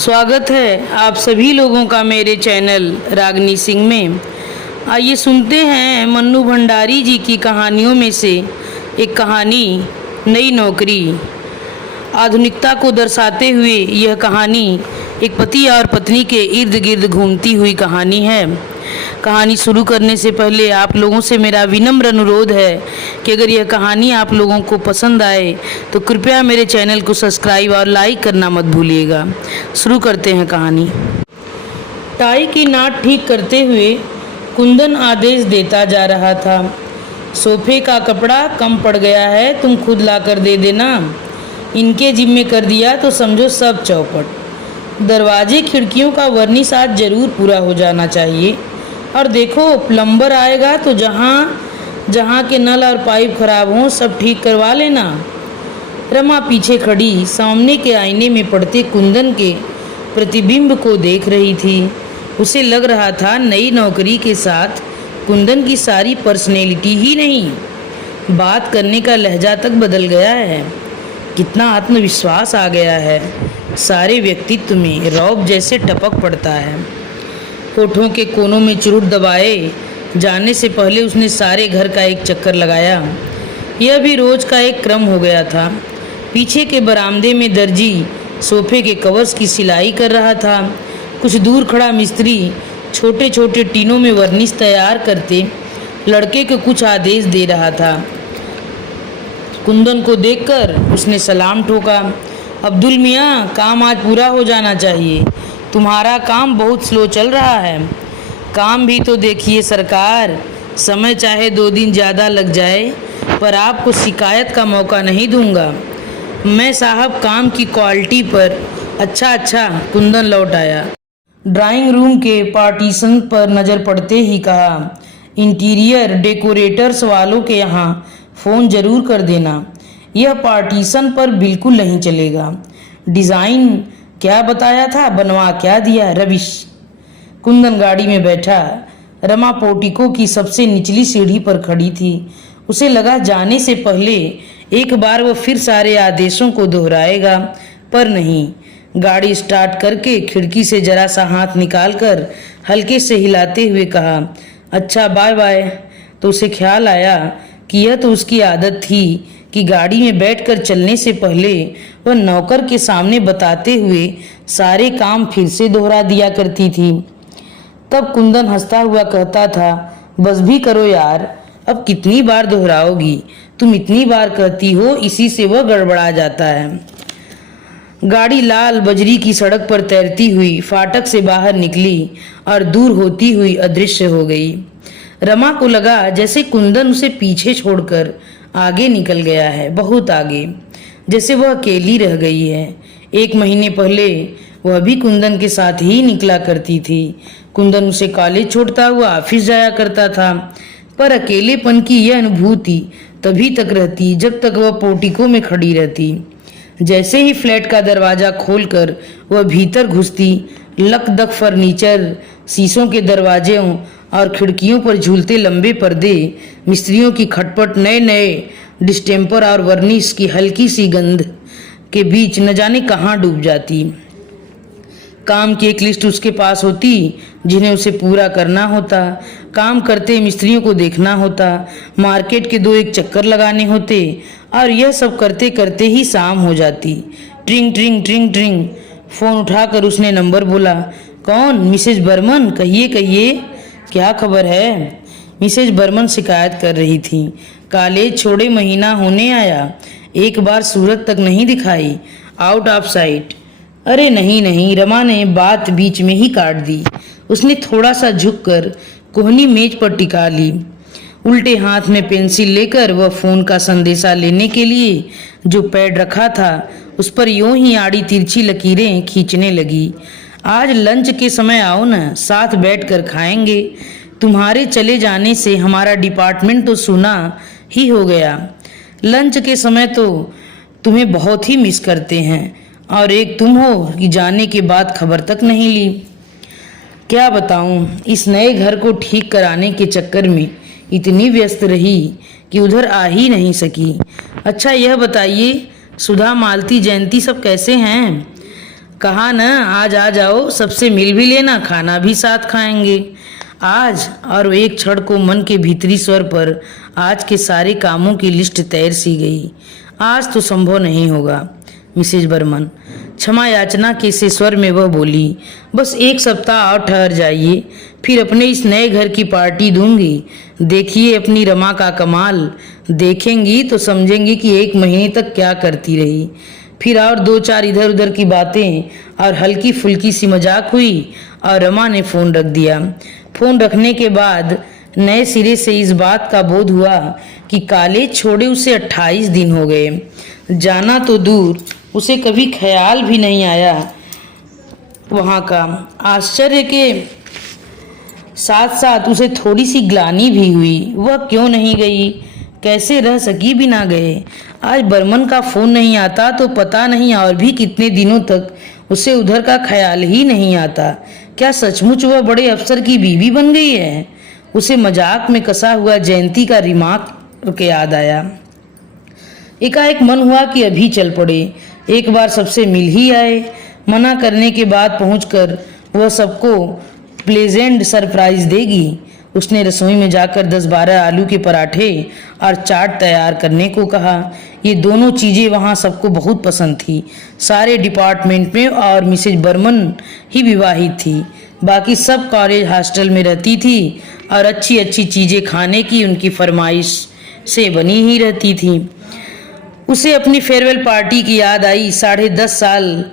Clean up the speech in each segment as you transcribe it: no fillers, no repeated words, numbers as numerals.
स्वागत है आप सभी लोगों का मेरे चैनल रागनी सिंह में। आइए सुनते हैं मन्नू भंडारी जी की कहानियों में से एक कहानी, नई नौकरी। आधुनिकता को दर्शाते हुए यह कहानी एक पति और पत्नी के इर्द गिर्द घूमती हुई कहानी है। कहानी शुरू करने से पहले आप लोगों से मेरा विनम्र अनुरोध है कि अगर यह कहानी आप लोगों को पसंद आए तो कृपया मेरे चैनल को सब्सक्राइब और लाइक करना मत भूलिएगा। शुरू करते हैं कहानी। टाई की नाट ठीक करते हुए कुंदन आदेश देता जा रहा था। सोफे का कपड़ा कम पड़ गया है, तुम खुद ला कर दे देना। इनके जिम्मे कर दिया तो समझो सब चौपट। दरवाजे खिड़कियों का वर्निश आज जरूर पूरा हो जाना चाहिए। और देखो प्लम्बर आएगा तो जहाँ जहाँ के नल और पाइप खराब हों सब ठीक करवा लेना। रमा पीछे खड़ी सामने के आईने में पड़ते कुंदन के प्रतिबिंब को देख रही थी। उसे लग रहा था नई नौकरी के साथ कुंदन की सारी पर्सनैलिटी ही नहीं, बात करने का लहजा तक बदल गया है। कितना आत्मविश्वास आ गया है, सारे व्यक्तित्व में रौब जैसे टपक पड़ता है। होठों के कोनों में चुरुट दबाए जाने से पहले उसने सारे घर का एक चक्कर लगाया। यह भी रोज का एक क्रम हो गया था। पीछे के बरामदे में दर्जी सोफे के कवर्स की सिलाई कर रहा था। कुछ दूर खड़ा मिस्त्री छोटे छोटे टीनों में वर्निश तैयार करते लड़के को कुछ आदेश दे रहा था। कुंदन को देखकर उसने सलाम ठोका। अब्दुल मियाँ, काम आज पूरा हो जाना चाहिए। तुम्हारा काम बहुत स्लो चल रहा है। काम भी तो देखिए सरकार, समय चाहे 2 दिन ज़्यादा लग जाए पर आपको शिकायत का मौका नहीं दूंगा। मैं साहब काम की क्वालिटी पर अच्छा। कुंदन लौट आया। ड्राइंग रूम के पार्टीशन पर नज़र पड़ते ही कहा, इंटीरियर डेकोरेटर्स वालों के यहाँ फ़ोन ज़रूर कर देना। यह पार्टीशन पर बिल्कुल नहीं चलेगा। डिज़ाइन क्या बताया था, बनवा क्या दिया, रविश। कुंदन गाड़ी में बैठा। रमा पोर्टिको की सबसे निचली सीढ़ी पर खड़ी थी। उसे लगा जाने से पहले एक बार वो फिर सारे आदेशों को दोहराएगा, पर नहीं। गाड़ी स्टार्ट करके खिड़की से जरा सा हाथ निकालकर हल्के से हिलाते हुए कहा, अच्छा बाय बाय। तो उसे ख्याल आया कि यह तो उसकी आदत थी कि गाड़ी में बैठकर चलने से पहले वह नौकर के सामने बताते हुए सारे काम फिर से दोहरा दिया करती थी। तब कुंदन हंसता हुआ कहता था, बस भी करो यार, अब कितनी बार दोहराओगी, तुम इतनी बार कहती हो, इसी से वह गड़बड़ा जाता है। गाड़ी लाल बजरी की सड़क पर तैरती हुई फाटक से बाहर निकली और दूर होती हुई अदृश्य हो गई। रमा को लगा जैसे कुंदन उसे पीछे छोड़कर आगे निकल गया है, बहुत आगे, जैसे वह अकेली रह गई है। 1 महीने पहले वह भी कुंदन के साथ ही निकला करती थी। कुंदन उसे कॉलेज छोड़ता हुआ ऑफिस जाया करता था, पर अकेलेपन की यह अनुभूति तभी तक रहती जब तक वह पोर्टिको में खड़ी रहती। जैसे ही फ्लैट का दरवाजा खोलकर वह भीतर घुसती, लकदक फर्नीचर, शीशों के दरवाजों और खिड़कियों पर झूलते लंबे पर्दे, मिस्त्रियों की खटपट, नए नए डिस्टेम्पर और वर्निश की हल्की सी गंध के बीच न जाने कहाँ डूब जाती। काम की एक लिस्ट उसके पास होती जिन्हें उसे पूरा करना होता। काम करते मिस्त्रियों को देखना होता, मार्केट के 2-1 चक्कर लगाने होते और यह सब करते करते ही शाम हो जाती। ट्रिंग ट्रिंग ट्रिंग ट्रिंग। फोन उठाकर उसने नंबर बोला। कौन? मिसेज बर्मन, कहिए कहिए, क्या खबर है? मिसेज बर्मन शिकायत कर रही थी। कॉलेज छोड़े महीना होने आया, एक बार सूरत तक नहीं दिखाई, आउट ऑफ साइट। अरे नहीं, रमा ने बात बीच में ही काट दी। उसने थोड़ा सा झुककर कोहनी मेज पर टिका ली। उल्टे हाथ में पेंसिल लेकर वह फोन का संदेशा लेने के लिए जो पैड रखा था उस पर यूं ही आड़ी तिरछी लकीरें खींचने लगी। आज लंच के समय आओ न, साथ बैठकर खाएंगे। तुम्हारे चले जाने से हमारा डिपार्टमेंट तो सुना ही हो गया। लंच के समय तो तुम्हें बहुत ही मिस करते हैं, और एक तुम हो कि जाने के बाद खबर तक नहीं ली। क्या बताऊं, इस नए घर को ठीक कराने के चक्कर में इतनी व्यस्त रही कि उधर आ ही नहीं सकी। अच्छा यह बताइए, सुधा, मालती, जयंती सब कैसे हैं? कहा न आज आ जाओ, सबसे मिल भी लेना, खाना भी साथ खाएंगे आज। और वो एक क्षण को मन के भीतरी स्वर पर आज के सारे कामों की लिस्ट तैर सी गई। आज तो संभव नहीं होगा मिसेज बर्मन, क्षमा याचना के से स्वर में वह बोली। बस एक सप्ताह और ठहर जाइए, फिर अपने इस नए घर की पार्टी दूंगी। देखिए अपनी रमा का कमाल, देखेंगी तो समझेंगी कि एक महीने तक क्या करती रही। फिर और दो चार इधर उधर की बातें और हल्की फुल्की सी मजाक हुई और रमा ने फ़ोन रख दिया। फ़ोन रखने के बाद नए सिरे से इस बात का बोध हुआ कि कॉलेज छोड़े उसे 28 दिन हो गए। जाना तो दूर, उसे कभी ख्याल भी नहीं आया वहाँ का। आश्चर्य के साथ साथ उसे थोड़ी सी ग्लानि भी हुई। वह क्यों नहीं गई, कैसे रह सकी बिना गए। आज बर्मन का फ़ोन नहीं आता तो पता नहीं और भी कितने दिनों तक उसे उधर का ख्याल ही नहीं आता। क्या सचमुच वह बड़े अफसर की बीवी बन गई है। उसे मजाक में कसा हुआ जयंती का रिमार्क याद आया। एकाएक मन हुआ कि अभी चल पड़े, एक बार सबसे मिल ही आए। मना करने के बाद पहुंचकर वह सबको प्लेजेंट सरप्राइज देगी। उसने रसोई में जाकर 10-12 आलू के पराठे और चाट तैयार करने को कहा। ये दोनों चीज़ें वहाँ सबको बहुत पसंद थी। सारे डिपार्टमेंट में और मिसेज बर्मन ही विवाहित थी, बाकी सब कॉलेज हॉस्टल में रहती थी और अच्छी अच्छी चीज़ें खाने की उनकी फरमाइश से बनी ही रहती थी। उसे अपनी फेयरवेल पार्टी की याद आई। 10.5 साल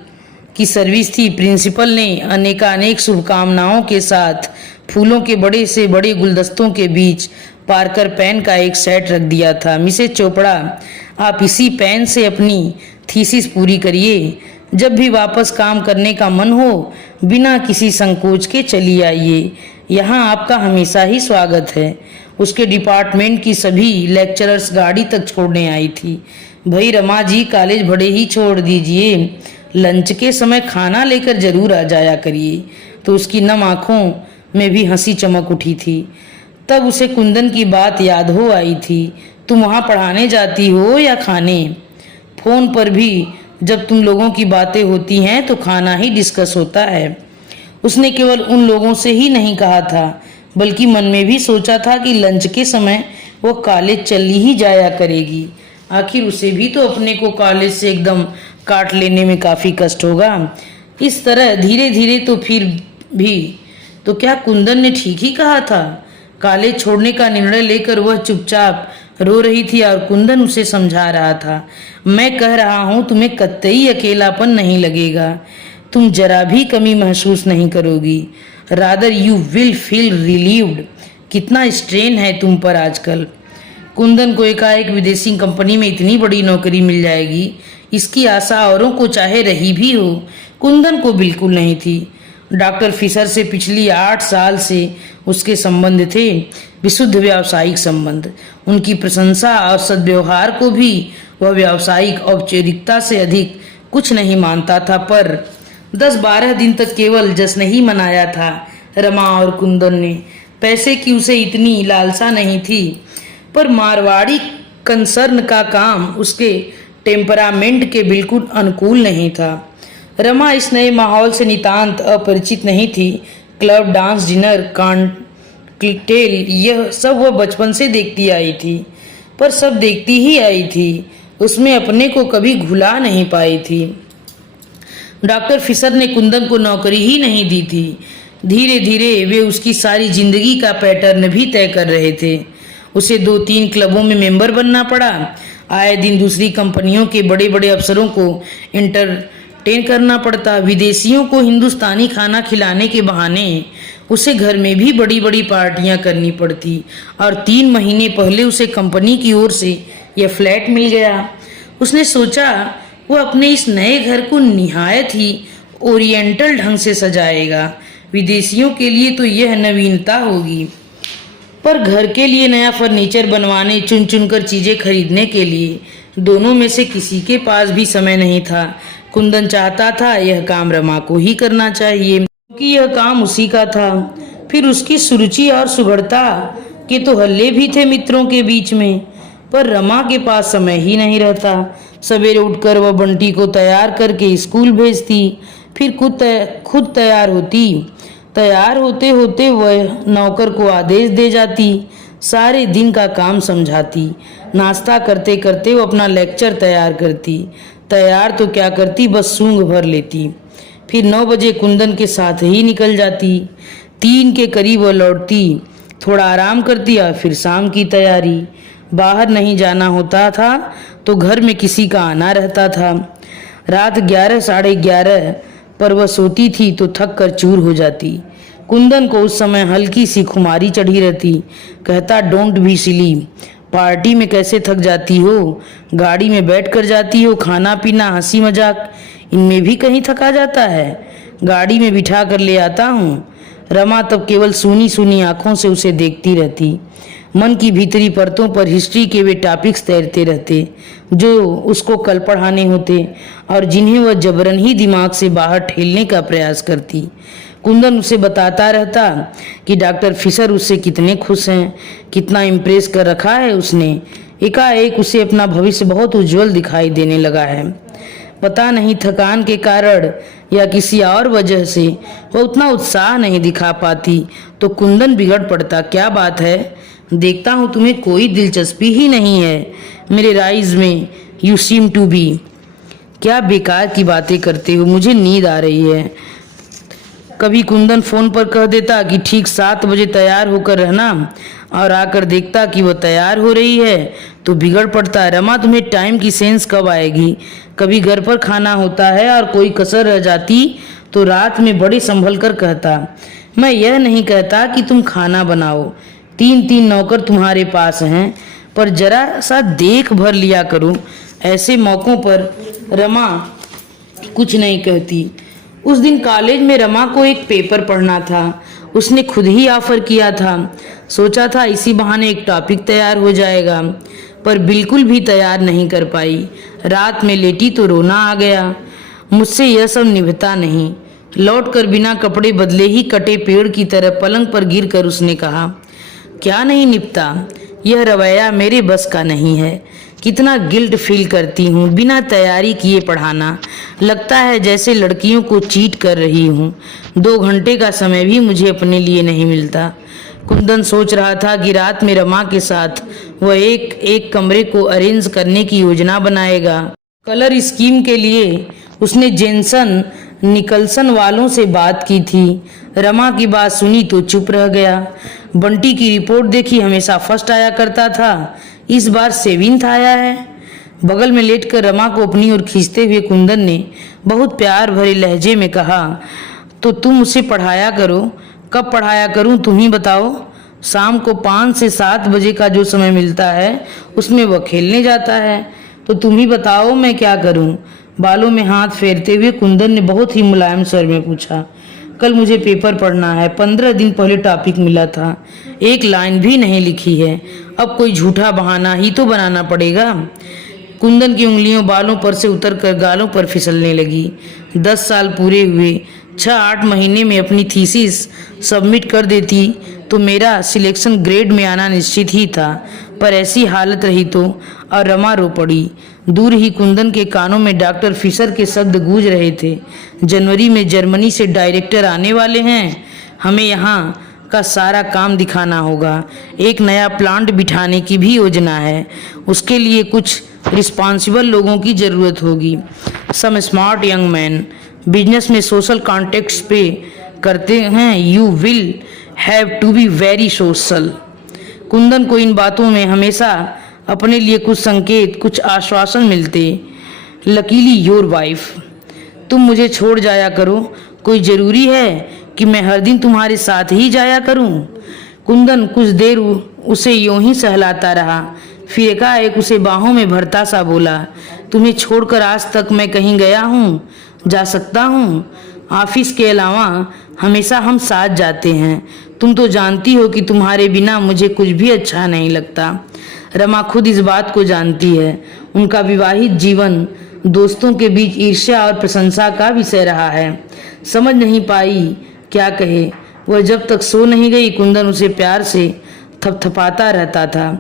की सर्विस थी। प्रिंसिपल ने अनेकानेक शुभकामनाओं के साथ फूलों के बड़े से बड़े गुलदस्तों के बीच पार्कर पेन का एक सेट रख दिया था। मिसेज चोपड़ा, आप इसी पेन से अपनी थीसिस पूरी करिए। जब भी वापस काम करने का मन हो, बिना किसी संकोच के चली आइए। यहाँ आपका हमेशा ही स्वागत है। उसके डिपार्टमेंट की सभी लेक्चरर्स गाड़ी तक छोड़ने आई थी। भाई रमा जी, कॉलेज भले ही छोड़ दीजिए, लंच के समय खाना लेकर जरूर आ जाया करिए। तो उसकी नम आँखों में भी हंसी चमक उठी थी। तब उसे कुंदन की बात याद हो आई थी। तुम वहाँ पढ़ाने जाती हो या खाने? फ़ोन पर भी जब तुम लोगों की बातें होती हैं तो खाना ही डिस्कस होता है। उसने केवल उन लोगों से ही नहीं कहा था, बल्कि मन में भी सोचा था कि लंच के समय वो कॉलेज चली ही जाया करेगी। आखिर उसे भी तो अपने को कॉलेज से एकदम काट लेने में काफ़ी कष्ट होगा। इस तरह धीरे धीरे तो फिर भी तो क्या कुंदन ने ठीक ही कहा था? कॉलेज छोड़ने का निर्णय लेकर वह चुपचाप रो रही थी और कुंदन उसे समझा रहा था, मैं कह रहा हूँ तुम्हें कतई अकेलापन नहीं लगेगा, तुम जरा भी कमी महसूस नहीं करोगी। Rather you will feel relieved. कितना स्ट्रेन है तुम पर आजकल। कुंदन को एकाएक विदेशी कंपनी में इतनी बड़ी नौकरी मिल जाएगी, इसकी आशा औरों को चाहे रही भी हो, कुंदन को बिल्कुल नहीं थी। डॉक्टर फिशर से पिछली 8 साल से उसके संबंध थे, विशुद्ध व्यावसायिक संबंध। उनकी प्रशंसा और सद्व्यवहार को भी वह व्यावसायिक औपचारिकता से अधिक कुछ नहीं मानता था, पर 10-12 दिन तक केवल जश्न ही मनाया था। रमा और कुंदन ने पैसे की उसे इतनी लालसा नहीं थी, पर मारवाड़ी कंसर्न का काम उसके टेम्परामेंट के बिल्कुल अनुकूल नहीं था। रमा इस नए माहौल से नितांत अपरिचित नहीं थी। क्लब, डांस, डिनर, कॉकटेल, यह सब वह बचपन से देखती आई थी, पर सब देखती ही आई थी, उसमें अपने को कभी घुला नहीं पाई थी। डॉक्टर फिशर ने कुंदन को नौकरी ही नहीं दी थी। धीरे धीरे वे उसकी सारी जिंदगी का पैटर्न भी तय कर रहे थे। उसे 2-3 क्लबों में मेंबर बनना पड़ा। आए दिन दूसरी कंपनियों के बड़े बड़े अफसरों को एंटरटेन करना पड़ता। विदेशियों को हिंदुस्तानी खाना खिलाने के बहाने उसे घर में भी बड़ी बड़ी पार्टियां करनी पड़ती। और 3 महीने पहले उसे कंपनी की ओर से यह फ्लैट मिल गया। उसने सोचा वह अपने इस नए घर को निहायत ही ओरिएंटल ढंग से सजाएगा। विदेशियों के लिए तो यह नवीनता होगी, पर घर के लिए नया फर्नीचर बनवाने, चुन चुन कर चीजें खरीदने के लिए दोनों में से किसी के पास भी समय नहीं था। कुंदन चाहता था यह काम रमा को ही करना चाहिए, क्योंकि यह काम उसी का था। फिर उसकी सुरुचि और सुघड़ता के तो हल्ले भी थे मित्रों के बीच में, पर रमा के पास समय ही नहीं रहता। सवेरे उठकर वह बंटी को तैयार करके स्कूल भेजती, फिर खुद तैयार होती। तैयार होते होते वह नौकर को आदेश दे जाती, सारे दिन का काम समझाती। नाश्ता करते करते वो अपना लेक्चर तैयार करती। तैयार तो क्या करती, बस सूंघ भर लेती। फिर 9 बजे कुंदन के साथ ही निकल जाती। 3 के करीब वह लौटती, थोड़ा आराम करती और फिर शाम की तैयारी। बाहर नहीं जाना होता था तो घर में किसी का आना रहता था। रात 11 साढ़े 11 पर वह सोती थी तो थक कर चूर हो जाती। कुंदन को उस समय हल्की सी खुमारी चढ़ी रहती। कहता, डोंट बी सिली, पार्टी में कैसे थक जाती हो, गाड़ी में बैठ कर जाती हो, खाना पीना हंसी मजाक इनमें भी कहीं थका जाता है। गाड़ी में बिठा कर ले आता हूँ। रमा तब केवल सूनी सूनी आंखों से उसे देखती रहती। मन की भीतरी परतों पर हिस्ट्री के वे टॉपिक्स तैरते रहते जो उसको कल पढ़ाने होते और जिन्हें वह जबरन ही दिमाग से बाहर ठेलने का प्रयास करती। कुंदन उसे बताता रहता कि डॉक्टर फिशर उससे कितने खुश हैं, कितना इम्प्रेस कर रखा है उसने। एकाएक उसे अपना भविष्य बहुत उज्जवल दिखाई देने लगा है। पता नहीं थकान के कारण या किसी और वजह से वह उतना उत्साह नहीं दिखा पाती तो कुंदन बिगड़ पड़ता। क्या बात है, देखता हूँ तुम्हें कोई दिलचस्पी ही नहीं है मेरे राइज में, यू सीम टू बी। क्या बेकार की बातें करते हो, मुझे नींद आ रही है। कभी कुंदन फोन पर कह देता कि ठीक 7 बजे तैयार होकर रहना और आकर देखता कि वह तैयार हो रही है तो बिगड़ पड़ता। रमा, तुम्हें टाइम की सेंस कब आएगी? कभी घर पर खाना होता है और कोई कसर रह जाती तो रात में बड़े संभल कर कहता, मैं यह नहीं कहता कि तुम खाना बनाओ, 3 नौकर तुम्हारे पास हैं, पर जरा सा देख भर लिया करो। ऐसे मौकों पर रमा कुछ नहीं कहती। उस दिन कॉलेज में रमा को एक पेपर पढ़ना था। उसने खुद ही ऑफर किया था। सोचा था इसी बहाने एक टॉपिक तैयार हो जाएगा, पर बिल्कुल भी तैयार नहीं कर पाई। रात में लेटी तो रोना आ गया। मुझसे यह सब निभता नहीं। लौटकर बिना कपड़े बदले ही कटे पेड़ की तरह पलंग पर गिरकर उसने कहा, क्या नहीं निपटा? यह रवैया मेरे बस का नहीं है। कितना गिल्ट फील करती हूँ, बिना तैयारी किए पढ़ाना। लगता है जैसे लड़कियों को चीट कर रही हूँ। 2 घंटे का समय भी मुझे अपने लिए नहीं मिलता। कुंदन सोच रहा था कि रात में रमा के साथ वह एक कमरे को अरेंज करने की योजना बनाएगा। कलर स्कीम के लिए उसने जेनसन निकलसन वालों से बात की थी। रमा की बात सुनी तो चुप रह गया। बंटी की रिपोर्ट देखी, हमेशा फर्स्ट आया करता था, इस बार 7th आया है। बगल में लेटकर रमा को अपनी ओर खींचते हुए कुंदन ने बहुत प्यार भरे लहजे में कहा, तो तुम उसे पढ़ाया करो। कब पढ़ाया करूं, तुम ही बताओ। शाम को 5 से 7 बजे का जो समय मिलता है उसमें वह खेलने जाता है, तो तुम ही बताओ मैं क्या करूं। बालों में हाथ फेरते हुए कुंदन ने बहुत ही मुलायम स्वर में पूछा, कल मुझे पेपर पढ़ना है। 15 दिन पहले टॉपिक मिला था, 1 लाइन भी नहीं लिखी है। अब कोई झूठा बहाना ही तो बनाना पड़ेगा। कुंदन की उंगलियों बालों पर से उतरकर गालों पर फिसलने लगी। 10 साल पूरे हुए, 6-8 महीने में अपनी थीसिस सबमिट कर देती तो मेरा सिलेक्शन ग्रेड में आना निश्चित ही था, पर ऐसी हालत रही तो। और रमा रो पड़ी। दूर ही कुंदन के कानों में डॉक्टर फिशर के शब्द गूंज रहे थे, जनवरी में जर्मनी से डायरेक्टर आने वाले हैं, हमें यहाँ का सारा काम दिखाना होगा। एक नया प्लांट बिठाने की भी योजना है, उसके लिए कुछ रिस्पॉन्सिबल लोगों की ज़रूरत होगी, some smart young man. Business में सोशल कॉन्टेक्ट्स पे करते हैं, you will have to be very social. Kundan को इन बातों में हमेशा अपने लिए कुछ संकेत, कुछ आश्वासन मिलते। लकीली योर वाइफ, तुम मुझे छोड़ जाया करो, कोई ज़रूरी है कि मैं हर दिन तुम्हारे साथ ही जाया करूं? कुंदन कुछ देर उसे यूं ही सहलाता रहा, फिर एकाएक उसे बाहों में भरता सा बोला, तुम्हें छोड़कर आज तक मैं कहीं गया हूँ, जा सकता हूँ? ऑफिस के अलावा हमेशा हम साथ जाते हैं। तुम तो जानती हो कि तुम्हारे बिना मुझे कुछ भी अच्छा नहीं लगता। रमा खुद इस बात को जानती है। उनका विवाहित जीवन दोस्तों के बीच ईर्ष्या और प्रशंसा का विषय रहा है। समझ नहीं पाई क्या कहे। वह जब तक सो नहीं गई, कुंदन उसे प्यार से थपथपाता रहता था।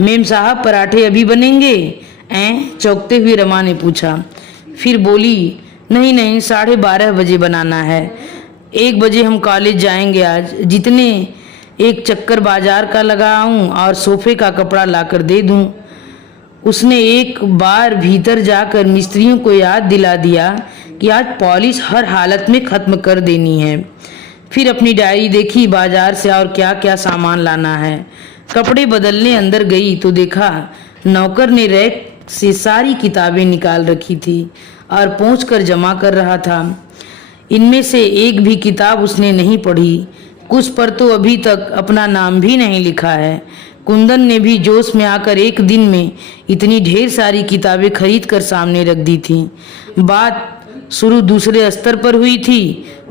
मेम साहब, पराठे अभी बनेंगे? चौंकते हुए रमा ने पूछा। फिर बोली, नहीं नहीं, 12:30 बजे बनाना है। 1 बजे हम कॉलेज जाएंगे आज। जितने एक चक्कर बाजार का लगाऊं और सोफे का कपड़ा लाकर दे दूं। उसने एक बार भीतर जाकर मिस्त्रियों को याद दिला दिया कि आज पॉलिश हर हालत में ख़त्म कर देनी है। फिर अपनी डायरी देखी, बाजार से और क्या क्या सामान लाना है। कपड़े बदलने अंदर गई तो देखा नौकर ने रैक से सारी किताबें निकाल रखी थी और पहुंचकर जमा कर रहा था। इनमें से एक भी किताब उसने नहीं पढ़ी। कुछ पर तो अभी तक अपना नाम भी नहीं लिखा है। कुंदन ने भी जोश में आकर एक दिन में इतनी ढेर सारी किताबें खरीद कर सामने रख दी थी। बात शुरू दूसरे स्तर पर हुई थी।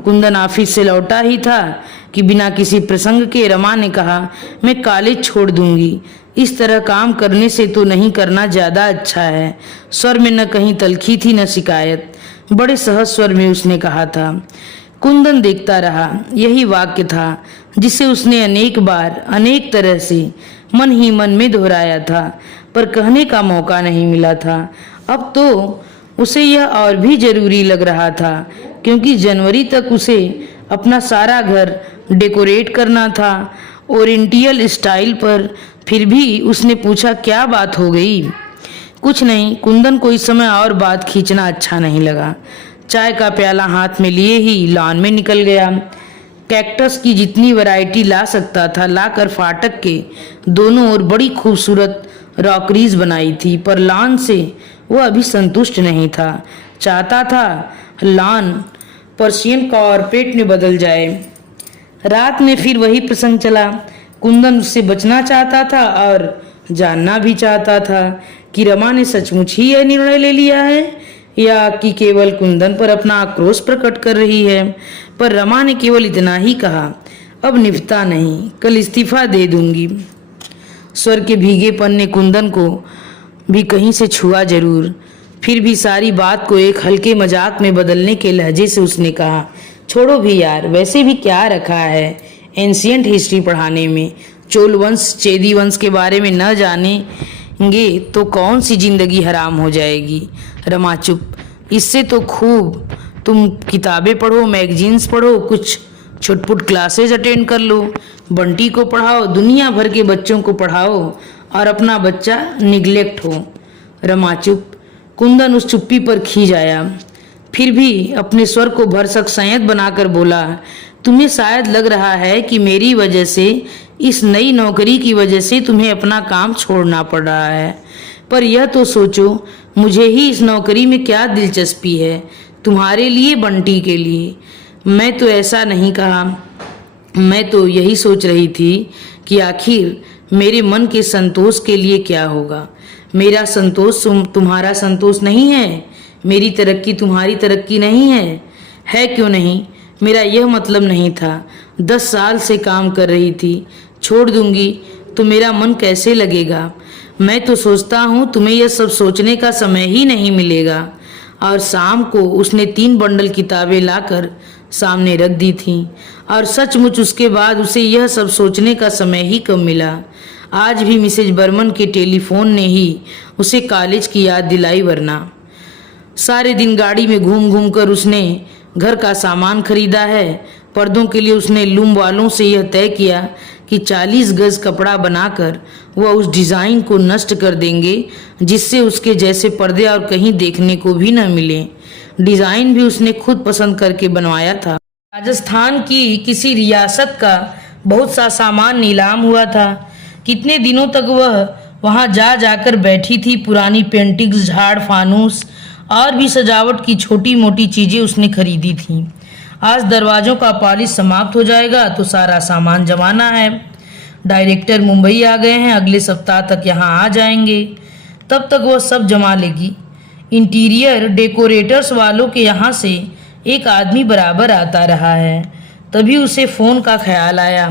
कुंदन ऑफिस से लौटा ही था कि बिना किसी प्रसंग के रमा ने कहा, मैं कॉलेज छोड़ दूंगी। इस तरह काम करने से तो नहीं करना ज़्यादा अच्छा है। स्वर में न कहीं तलखी थी न शिकायत। बड़े सहज स्वर में उसने कहा था। कुंदन देखता रहा। यही वाक्य था जिसे उसने अनेक बार अनेक तरह से मन ही मन में दोहराया था, पर कहने का मौका नहीं मिला था। अब तो उसे यह और भी जरूरी लग रहा था, क्योंकि जनवरी तक उसे अपना सारा घर डेकोरेट करना था, ओरिएंटल स्टाइल पर। फिर भी उसने पूछा, क्या बात हो गई? कुछ नहीं। कुंदन को इस समय और बात खींचना अच्छा नहीं लगा। चाय का प्याला हाथ में लिए ही लॉन में निकल गया। कैक्टस की जितनी वैरायटी ला सकता था लाकर फाटक के दोनों ओर बड़ी खूबसूरत रॉकरीज बनाई थी, पर लॉन से वह अभी संतुष्ट नहीं था। चाहता था लॉन पर्शियन कारपेट में बदल जाए। रात में फिर वही प्रसंग चला। कुंदन उससे बचना चाहता था और जानना भी चाहता था कि रमा ने सचमुच ही यह निर्णय ले लिया है या कि केवल कुंदन पर अपना आक्रोश प्रकट कर रही है। पर रमा ने केवल इतना ही कहा, अब निभता नहीं, कल इस्तीफा दे दूंगी। स्वर के भीगेपन ने कुंदन को भी कहीं से छुआ जरूर। फिर भी सारी बात को एक हल्के मजाक में बदलने के लहजे से उसने कहा, छोड़ो भी यार, वैसे भी क्या रखा है एंशियंट हिस्ट्री पढ़ाने में। चोल वंश चेदी वंश के बारे में न जानेंगे तो कौन सी जिंदगी हराम हो जाएगी। रमा चुप। इससे तो खूब तुम किताबें पढ़ो, मैगजीन्स पढ़ो, कुछ छुटपुट क्लासेज अटेंड कर लो, बंटी को पढ़ाओ, दुनिया भर के बच्चों को पढ़ाओ और अपना बच्चा निगलेक्ट हो। रमा चुप। कुंदन उस चुप्पी पर खींच आया। फिर भी अपने स्वर को भरसक संयत बनाकर बोला, तुम्हें शायद लग रहा है कि मेरी वजह से, इस नई नौकरी की वजह से तुम्हें अपना काम छोड़ना पड़ रहा है, पर यह तो सोचो मुझे ही इस नौकरी में क्या दिलचस्पी है, तुम्हारे लिए, बंटी के लिए। मैं तो ऐसा नहीं कहा। मैं तो यही सोच रही थी कि आखिर मेरे मन के संतोष के लिए क्या होगा। मेरा संतोष तुम्हारा संतोष नहीं है, मेरी तरक्की तुम्हारी तरक्की नहीं है क्यों नहीं? मेरा यह मतलब नहीं था। 10 साल से काम कर रही थी, छोड़ दूंगी तो मेरा मन कैसे लगेगा? मैं तो सोचता हूँ तुम्हें यह सब सोचने का समय ही नहीं मिलेगा। और शाम को उसने 3 बंडल किताबें लाकर सामने रख दी थीं, और सचमुच उसके बाद उसे यह सब सोचने का समय ही कम मिला। आज भी मिसेज बर्मन के टेलीफोन ने ही उसे कॉलेज की याद दिलाई, वरना सारे दिन गाड़ी में घूम घूम कर उसने घर का सामान खरीदा है। पर्दों के लिए उसने लूम वालों से यह तय किया कि 40 गज कपड़ा बनाकर वह उस डिज़ाइन को नष्ट कर देंगे जिससे उसके जैसे पर्दे और कहीं देखने को भी न मिले। डिज़ाइन भी उसने खुद पसंद करके बनवाया था। राजस्थान की किसी रियासत का बहुत सा सामान नीलाम हुआ था। कितने दिनों तक वह वहां जा जाकर बैठी थी। पुरानी पेंटिंग्स, झाड़, फानूस और भी सजावट की छोटी मोटी चीजें उसने खरीदी थीं। आज दरवाजों का पॉलिश समाप्त हो जाएगा तो सारा सामान जमाना है। डायरेक्टर मुंबई आ गए हैं, अगले सप्ताह तक यहाँ आ जाएंगे, तब तक वह सब जमा लेगी। इंटीरियर डेकोरेटर्स वालों के यहाँ से एक आदमी बराबर आता रहा है। तभी उसे फ़ोन का ख्याल आया।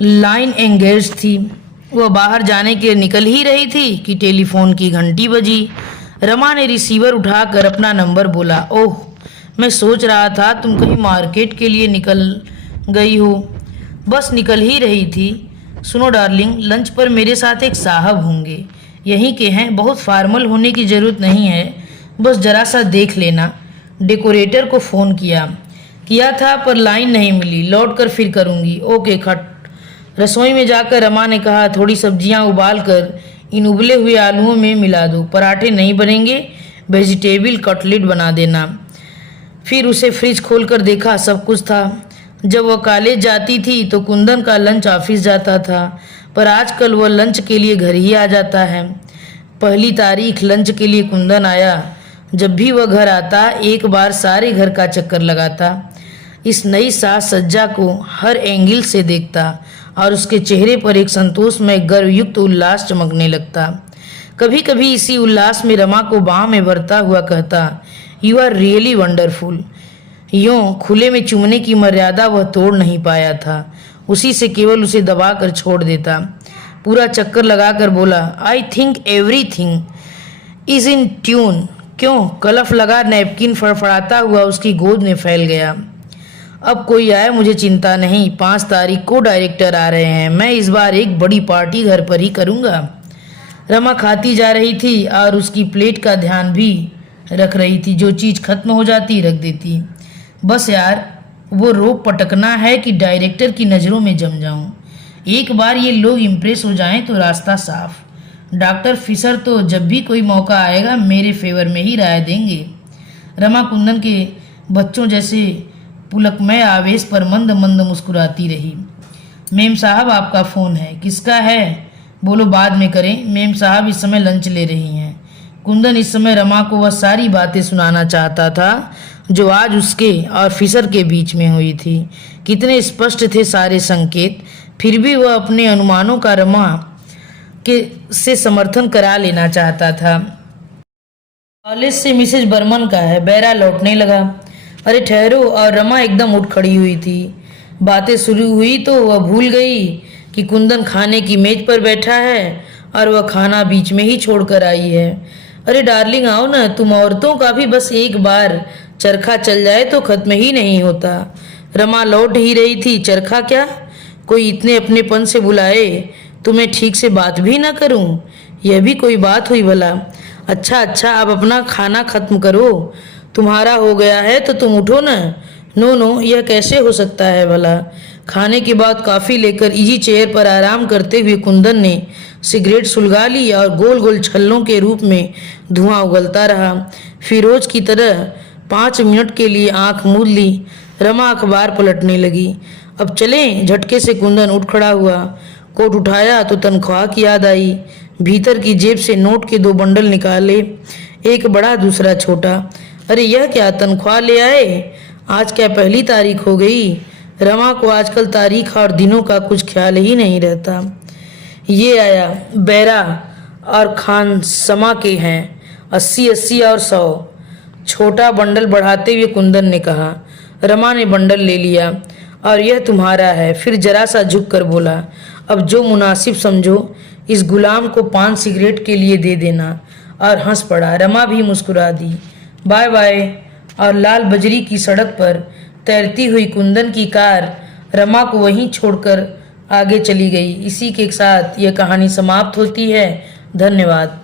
लाइन एंगेज थी। वह बाहर जाने के लिए निकल ही रही थी कि टेलीफोन की घंटी बजी। रमा ने रिसीवर उठाकर अपना नंबर बोला। ओह, मैं सोच रहा था तुम कहीं मार्केट के लिए निकल गई हो। बस निकल ही रही थी। सुनो डार्लिंग, लंच पर मेरे साथ एक साहब होंगे, यहीं के हैं, बहुत फॉर्मल होने की ज़रूरत नहीं है, बस ज़रा सा देख लेना। डेकोरेटर को फ़ोन किया था पर लाइन नहीं मिली, लौट कर फिर करूँगी। ओके खट। रसोई में जाकर रमा ने कहा, थोड़ी सब्जियां उबाल कर इन उबले हुए आलूओं में मिला दो। पराठे नहीं बनेंगे, वेजिटेबल कटलेट बना देना। फिर उसे फ्रिज खोलकर देखा, सब कुछ था। जब वह कॉलेज जाती थी तो कुंदन का लंच ऑफिस जाता था, पर आजकल वह लंच के लिए घर ही आ जाता है। पहली तारीख लंच के लिए कुंदन आया। जब भी वह घर आता एक बार सारे घर का चक्कर लगाता, इस नई साज सज्जा को हर एंगल से देखता और उसके चेहरे पर एक संतोषमय गर्वयुक्त उल्लास चमकने लगता। कभी कभी इसी उल्लास में रमा को बाह में भरता हुआ कहता, यू आर रियली वंडरफुल। यूँ खुले में चूमने की मर्यादा वह तोड़ नहीं पाया था, उसी से केवल उसे दबा कर छोड़ देता। पूरा चक्कर लगाकर बोला, I think everything is in tune. क्यों? कलफ लगा नैपकिन फड़फड़ाता हुआ उसकी गोद में फैल गया। अब कोई आए मुझे चिंता नहीं, 5 तारीख को डायरेक्टर आ रहे हैं, मैं इस बार एक बड़ी पार्टी घर पर ही करूँगा। रमा खाती जा रही थी और उसकी प्लेट का ध्यान भी रख रही थी। जो चीज़ खत्म हो जाती रख देती। बस यार वो रोक पटकना है कि डायरेक्टर की नज़रों में जम जाऊं। एक बार ये लोग इम्प्रेस हो जाएं तो रास्ता साफ। डॉक्टर फिशर तो जब भी कोई मौका आएगा मेरे फेवर में ही राय देंगे। रमा कुंदन के बच्चों जैसे पुलकमय आवेश पर मंद मंद मुस्कुराती रही। मेम साहब आपका फ़ोन है। किसका है? बोलो बाद में करें, मेम साहब इस समय लंच ले रही हैं। कुंदन इस समय रमा को वह सारी बातें सुनाना चाहता था जो आज उसके और फिशर के बीच में हुई थी। कितने स्पष्ट थे सारे संकेत, फिर भी वह अपने अनुमानों का रमा के से समर्थन करा लेना चाहता था। कॉलेज से मिसेज बर्मन का है। बैरा लौटने लगा। अरे ठहरो। और रमा एकदम उठ खड़ी हुई थी। बातें शुरू हुई तो वह भूल गई कि कुंदन खाने की मेज पर बैठा है और वह खाना बीच में ही छोड़कर आई है। अरे डार्लिंग आओ ना, तुम औरतों का भी बस एक बार चरखा चल जाए तो खत्म ही नहीं होता। रमा लौट ही रही थी। चरखा क्या? कोई इतने अपनेपन से बुलाए तो मैं ठीक से बात भी ना करूं? यह भी कोई बात हुई भला? अच्छा अब अपना खाना खत्म करो, तुम्हारा हो गया है तो तुम उठो ना। नो, यह कैसे हो सकता है भला? खाने के बाद कॉफ़ी लेकर इजी चेयर पर आराम करते हुए कुंदन ने सिगरेट सुलगा ली और गोल गोल छल्लों के रूप में धुआं उगलता रहा। फिरोज की तरह 5 मिनट के लिए आंख मूंद ली। रमा अखबार पलटने लगी। अब चलें? झटके से कुंदन उठ खड़ा हुआ। कोट उठाया तो तनख्वाह की याद आई। भीतर की जेब से नोट के 2 बंडल निकाले, एक बड़ा दूसरा छोटा। अरे यह क्या, तनख्वाह ले आए? आज क्या पहली तारीख हो गई? रमा को आजकल तारीख और दिनों का कुछ ख्याल ही नहीं रहता। ये आया, बैरा और खान समा के हैं, 80 और 100। छोटा बंडल बढ़ाते हुए कुंदन ने कहा। रमा ने बंडल ले लिया। और यह तुम्हारा है। फिर जरा सा झुक कर बोला, अब जो मुनासिब समझो इस गुलाम को 5 सिगरेट के लिए दे देना। और हंस पड़ा। रमा भी मुस्कुरा दी। Bye bye. और लाल बजरी की सड़क पर तैरती हुई कुंदन की कार रमा को वहीं छोड़कर आगे चली गई। इसी के साथ यह कहानी समाप्त होती है। धन्यवाद।